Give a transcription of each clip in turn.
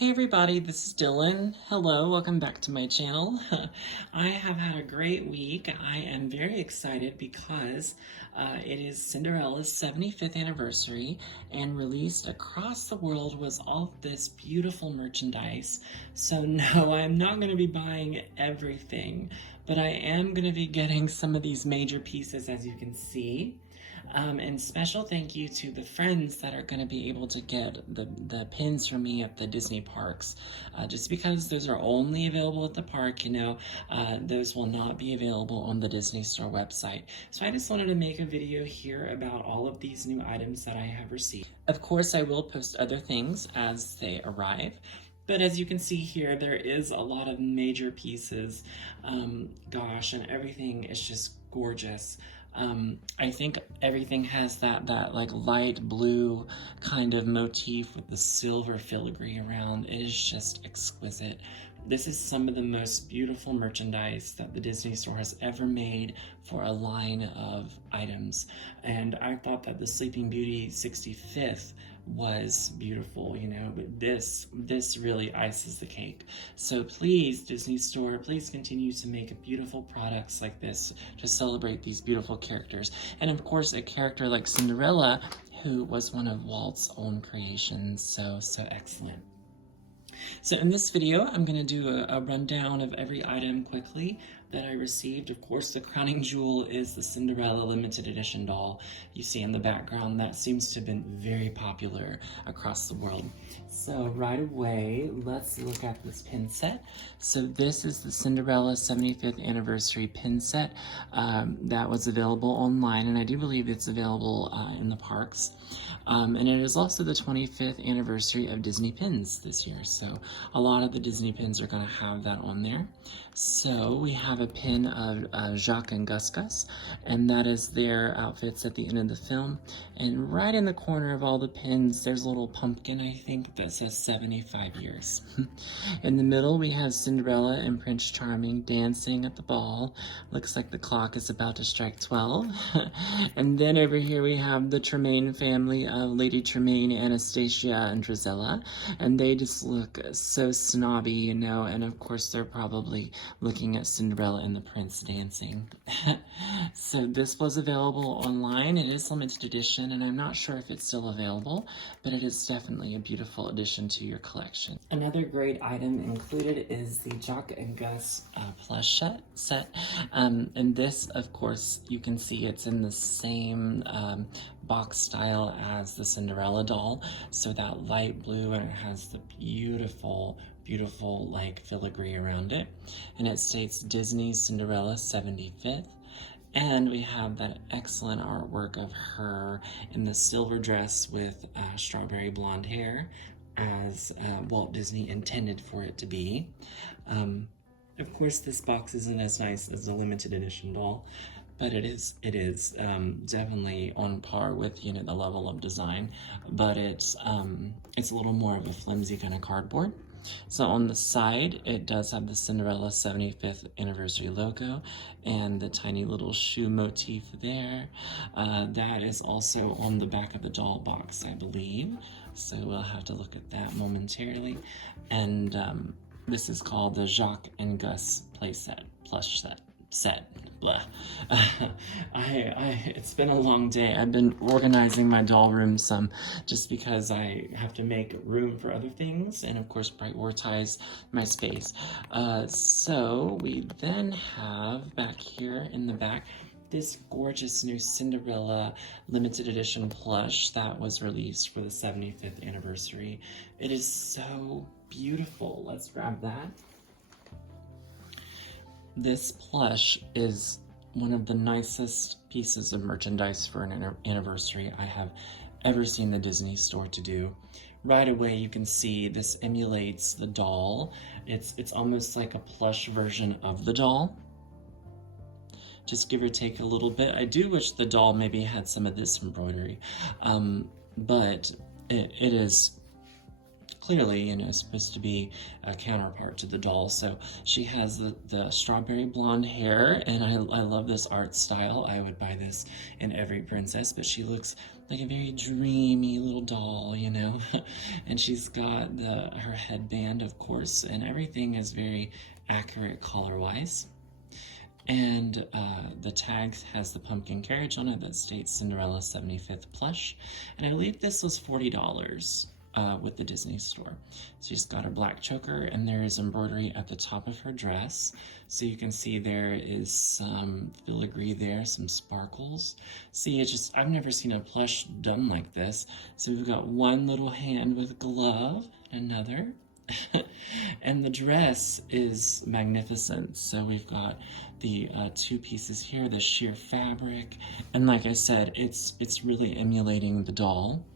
Hey everybody, this is Dylan. Hello, welcome back to my channel. I have had a great week. I am very excited because it is Cinderella's 75th anniversary, and released across the world was all of this beautiful merchandise. So no, I'm not going to be buying everything, but I am going to be getting some of these major pieces, as you can see. And special thank you to the friends that are going to be able to get the pins from me at the Disney parks. Just because those are only available at the park, those will not be available on the Disney Store website. So I just wanted to make a video here about all of these new items that I have received. Of course, I will post other things as they arrive. But as you can see here, there is a lot of major pieces. Gosh, and everything is just gorgeous. I think everything has that like light blue kind of motif with the silver filigree around. It is just exquisite. This is some of the most beautiful merchandise that the Disney Store has ever made for a line of items. And I thought that the Sleeping Beauty 65th was beautiful, but this really ices the cake. So please, Disney Store, please continue to make beautiful products like this to celebrate these beautiful characters. And of course, a character like Cinderella, who was one of Walt's own creations. So excellent. So in this video, I'm going to do a rundown of every item quickly that I received. Of course, the crowning jewel is the Cinderella limited edition doll you see in the background. That seems to have been very popular across the world. So right away, let's look at this pin set. So this is the Cinderella 75th anniversary pin set that was available online, and I do believe it's available in the parks. And it is also the 25th anniversary of Disney pins this year, so a lot of the Disney pins are going to have that on there. So we have a pin of Jaq and Gus, and that is their outfits at the end of the film. And right in the corner of all the pins, there's a little pumpkin, I think, that says 75 years. In the middle, we have Cinderella and Prince Charming dancing at the ball. Looks like the clock is about to strike 12. And then over here, we have the Tremaine family of Lady Tremaine, Anastasia, and Drizella. And they just look so snobby, and of course, they're probably looking at Cinderella and the prince dancing. So this was available online. It is limited edition, and I'm not sure if it's still available, but it is definitely a beautiful addition to your collection. Another great item included is the Jaq and Gus plush set. And this, of course, you can see it's in the same box style as the Cinderella doll. So that light blue, and it has the beautiful like filigree around it, and it states Disney Cinderella 75th. And we have that excellent artwork of her in the silver dress with strawberry blonde hair, as Walt Disney intended for it to be. Of course, this box isn't as nice as the limited edition doll, but it is definitely on par with the level of design. But it's a little more of a flimsy kind of cardboard. So on the side, it does have the Cinderella 75th anniversary logo and the tiny little shoe motif there. That is also on the back of the doll box, I believe. So we'll have to look at that momentarily. And this is called the Jaq and Gus playset, plush set. Blah. It's been a long day. I've been organizing my doll room some, just because I have to make room for other things and of course prioritize my space. So we then have back here in the back this gorgeous new Cinderella limited edition plush that was released for the 75th anniversary. It is so beautiful. Let's grab that. This plush is one of the nicest pieces of merchandise for an anniversary I have ever seen the Disney Store to do. Right away, you can see this emulates the doll. It's almost like a plush version of the doll, just give or take a little bit. I do wish the doll maybe had some of this embroidery, but it is clearly, you know, supposed to be a counterpart to the doll. So she has the strawberry blonde hair, and I love this art style. I would buy this in every princess, but she looks like a very dreamy little doll, you know. And she's got her headband, of course, and everything is very accurate color-wise. And the tag has the pumpkin carriage on it that states Cinderella 75th plush. And I believe this was $40 with the Disney store. So she's got her black choker, and there is embroidery at the top of her dress. So you can see there is some filigree there, some sparkles. See, I've never seen a plush done like this. So we've got one little hand with a glove, another. And the dress is magnificent. So we've got the two pieces here, the sheer fabric, and like I said, it's really emulating the doll.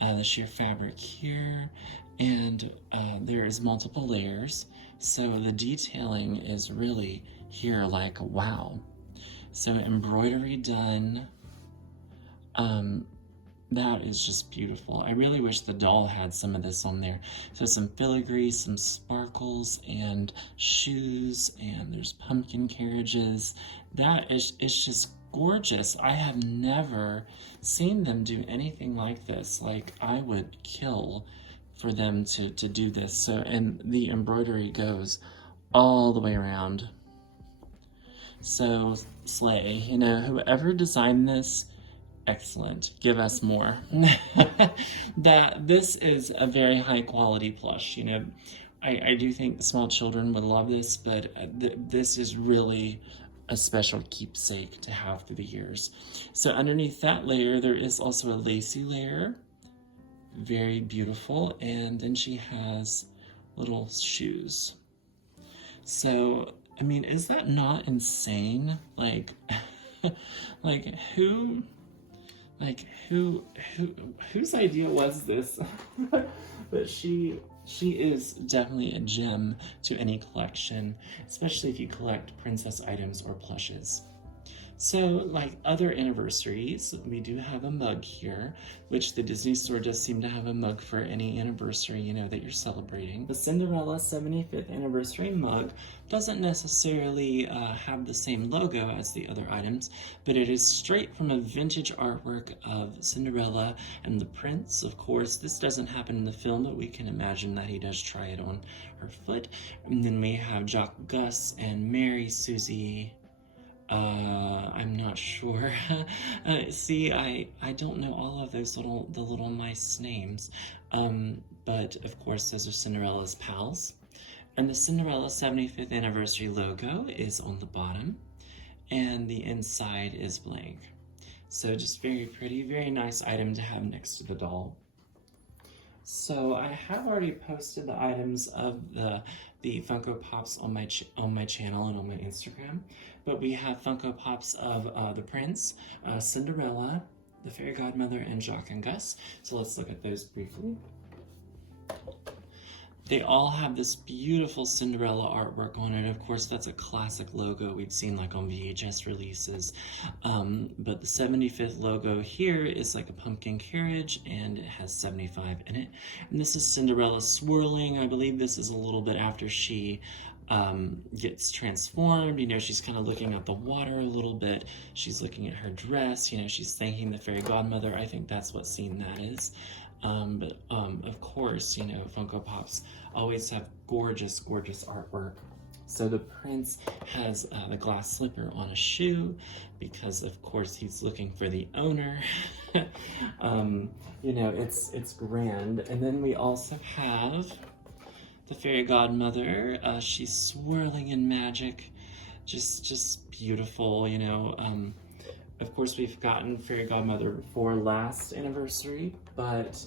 The sheer fabric here, and there is multiple layers, so the detailing is really here, like, wow. So embroidery done. That is just beautiful. I really wish the doll had some of this on there. So some filigree, some sparkles, and shoes, and there's pumpkin carriages. It's just gorgeous. I have never seen them do anything like this. Like, I would kill for them to do this. So, and the embroidery goes all the way around. So, slay. You know, whoever designed this, excellent. Give us more. This is a very high quality plush. You know, I do think small children would love this, but this is really a special keepsake to have through the years. So underneath that layer, there is also a lacy layer. Very beautiful. And then she has little shoes. So, I mean, is that not insane? Like, whose idea was this? But she is definitely a gem to any collection, especially if you collect princess items or plushes. So, like other anniversaries, we do have a mug here, which the Disney store does seem to have a mug for any anniversary, you know, that you're celebrating. The Cinderella 75th anniversary mug doesn't necessarily have the same logo as the other items, but it is straight from a vintage artwork of Cinderella and the prince. Of course, this doesn't happen in the film, but we can imagine that he does try it on her foot. And then we have Jaq, Gus, and Mary, Susie. I'm not sure. See, I don't know all of those little nice names. But of course, those are Cinderella's pals. And the Cinderella 75th anniversary logo is on the bottom, and the inside is blank. So just very pretty, very nice item to have next to the doll. So I have already posted the items of the Funko Pops on my channel and on my Instagram. But we have Funko Pops of the Prince, Cinderella, the Fairy Godmother, and Jaq and Gus. So let's look at those briefly. They all have this beautiful Cinderella artwork on it. Of course, that's a classic logo we've seen like on VHS releases. But the 75th logo here is like a pumpkin carriage, and it has 75 in it. And this is Cinderella swirling. I believe this is a little bit after she gets transformed. You know, she's kind of looking at the water a little bit. She's looking at her dress. You know, she's thanking the fairy godmother. I think that's what scene that is. But of course, you know, Funko Pops always have gorgeous, gorgeous artwork. So the prince has the glass slipper on a shoe because, of course, he's looking for the owner. You know, it's grand. And then we also have the fairy godmother. She's swirling in magic, just beautiful. You know. Of course, we've gotten fairy godmother for last anniversary, but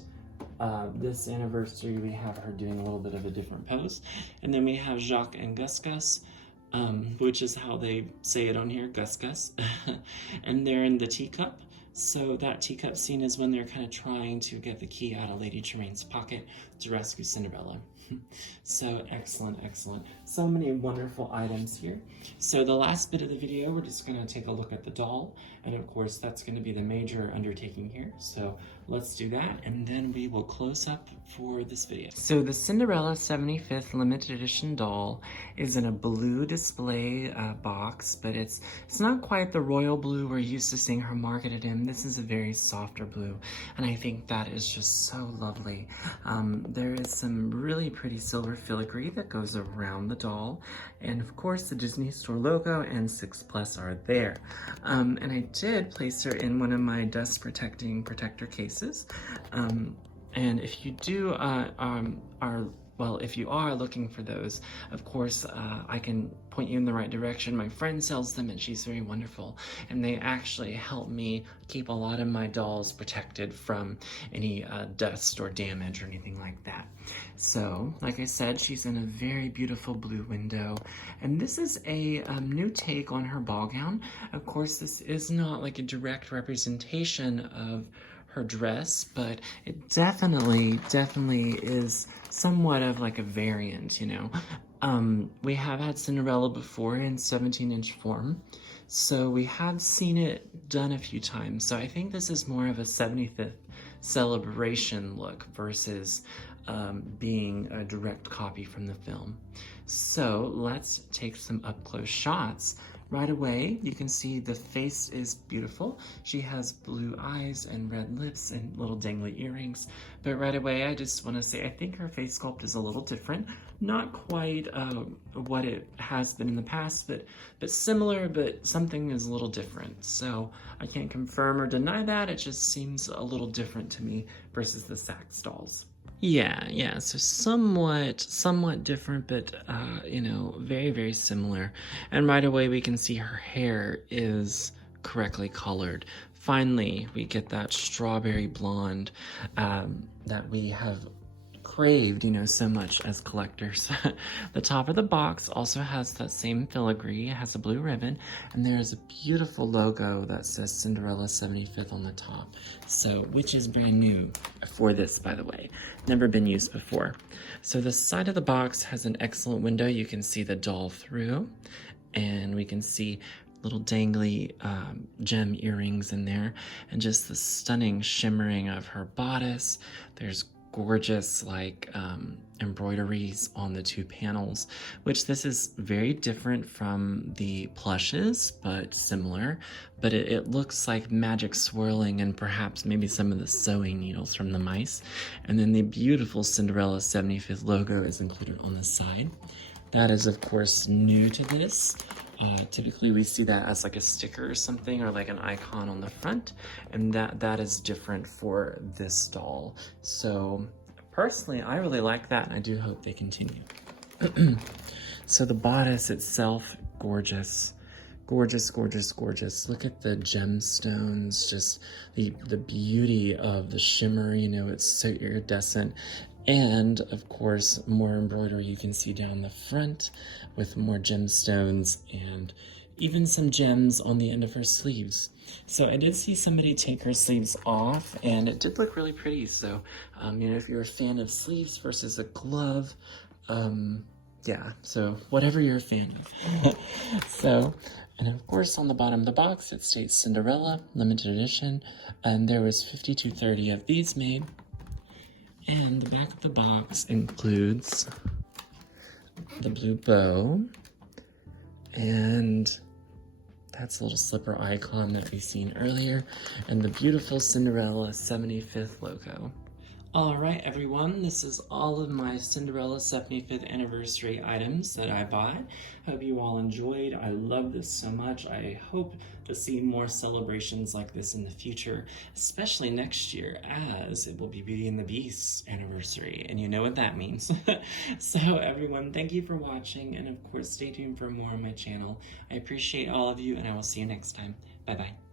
this anniversary we have her doing a little bit of a different pose. And then we have Jaq and Gus, which is how they say it on here, Gus. And they're in the teacup. So that teacup scene is when they're kind of trying to get the key out of Lady Tremaine's pocket. to rescue Cinderella. So excellent, excellent. So many wonderful items here. So the last bit of the video, we're just gonna take a look at the doll. And of course, that's gonna be the major undertaking here. So let's do that, and then we will close up for this video. So the Cinderella 75th limited edition doll is in a blue display box, but it's not quite the royal blue we're used to seeing her marketed in. This is a very softer blue, and I think that is just so lovely. There is some really pretty silver filigree that goes around the doll, and of course the Disney Store logo and 6+ are there. And I did place her in one of my dust protecting protector cases. And if you do if you are looking for those, of course, I can point you in the right direction. My friend sells them and she's very wonderful. And they actually help me keep a lot of my dolls protected from any dust or damage or anything like that. So, like I said, she's in a very beautiful blue window. And this is a new take on her ball gown. Of course, this is not like a direct representation of her dress, but it definitely is somewhat of like a variant, you know. We have had Cinderella before in 17-inch form, so we have seen it done a few times. So I think this is more of a 75th celebration look versus being a direct copy from the film. So let's take some up-close shots. Right away, you can see the face is beautiful. She has blue eyes and red lips and little dangly earrings. But right away, I just want to say I think her face sculpt is a little different. Not quite what it has been in the past, but similar, but something is a little different. So I can't confirm or deny that. It just seems a little different to me versus the Saks dolls. Yeah, so somewhat different, but, you know, very similar. And right away we can see her hair is correctly colored. Finally, we get that strawberry blonde that we have craved, you know, so much as collectors. The top of the box also has that same filigree. It has a blue ribbon, and there's a beautiful logo that says Cinderella 75th on the top. So, which is brand new for this, by the way. Never been used before. So the side of the box has an excellent window. You can see the doll through, and we can see little dangly gem earrings in there, and just the stunning shimmering of her bodice. There's gorgeous like embroideries on the two panels, which this is very different from the plushes, but similar. But it looks like magic swirling and perhaps maybe some of the sewing needles from the mice. And then the beautiful Cinderella 75th logo is included on the side. That is, of course, new to this. Typically we see that as like a sticker or something, or like an icon on the front, and that is different for this doll. So personally, I really like that, and I do hope they continue. So the bodice itself, gorgeous. Gorgeous. Look at the gemstones, just the beauty of the shimmer, you know, it's so iridescent. And of course, more embroidery you can see down the front with more gemstones and even some gems on the end of her sleeves. So I did see somebody take her sleeves off, and it did look really pretty. So, you know, if you're a fan of sleeves versus a glove, yeah, so whatever you're a fan of. So, and of course on the bottom of the box it states Cinderella, limited edition, and there was 5,230 of these made. And the back of the box includes the blue bow, and that's a little slipper icon that we've seen earlier, and the beautiful Cinderella 75th logo. Alright everyone, this is all of my Cinderella 75th anniversary items that I bought. Hope you all enjoyed. I love this so much. I hope to see more celebrations like this in the future, especially next year, as it will be Beauty and the Beast anniversary, and you know what that means. So everyone, thank you for watching, and of course stay tuned for more on my channel. I appreciate all of you, and I will see you next time. Bye bye.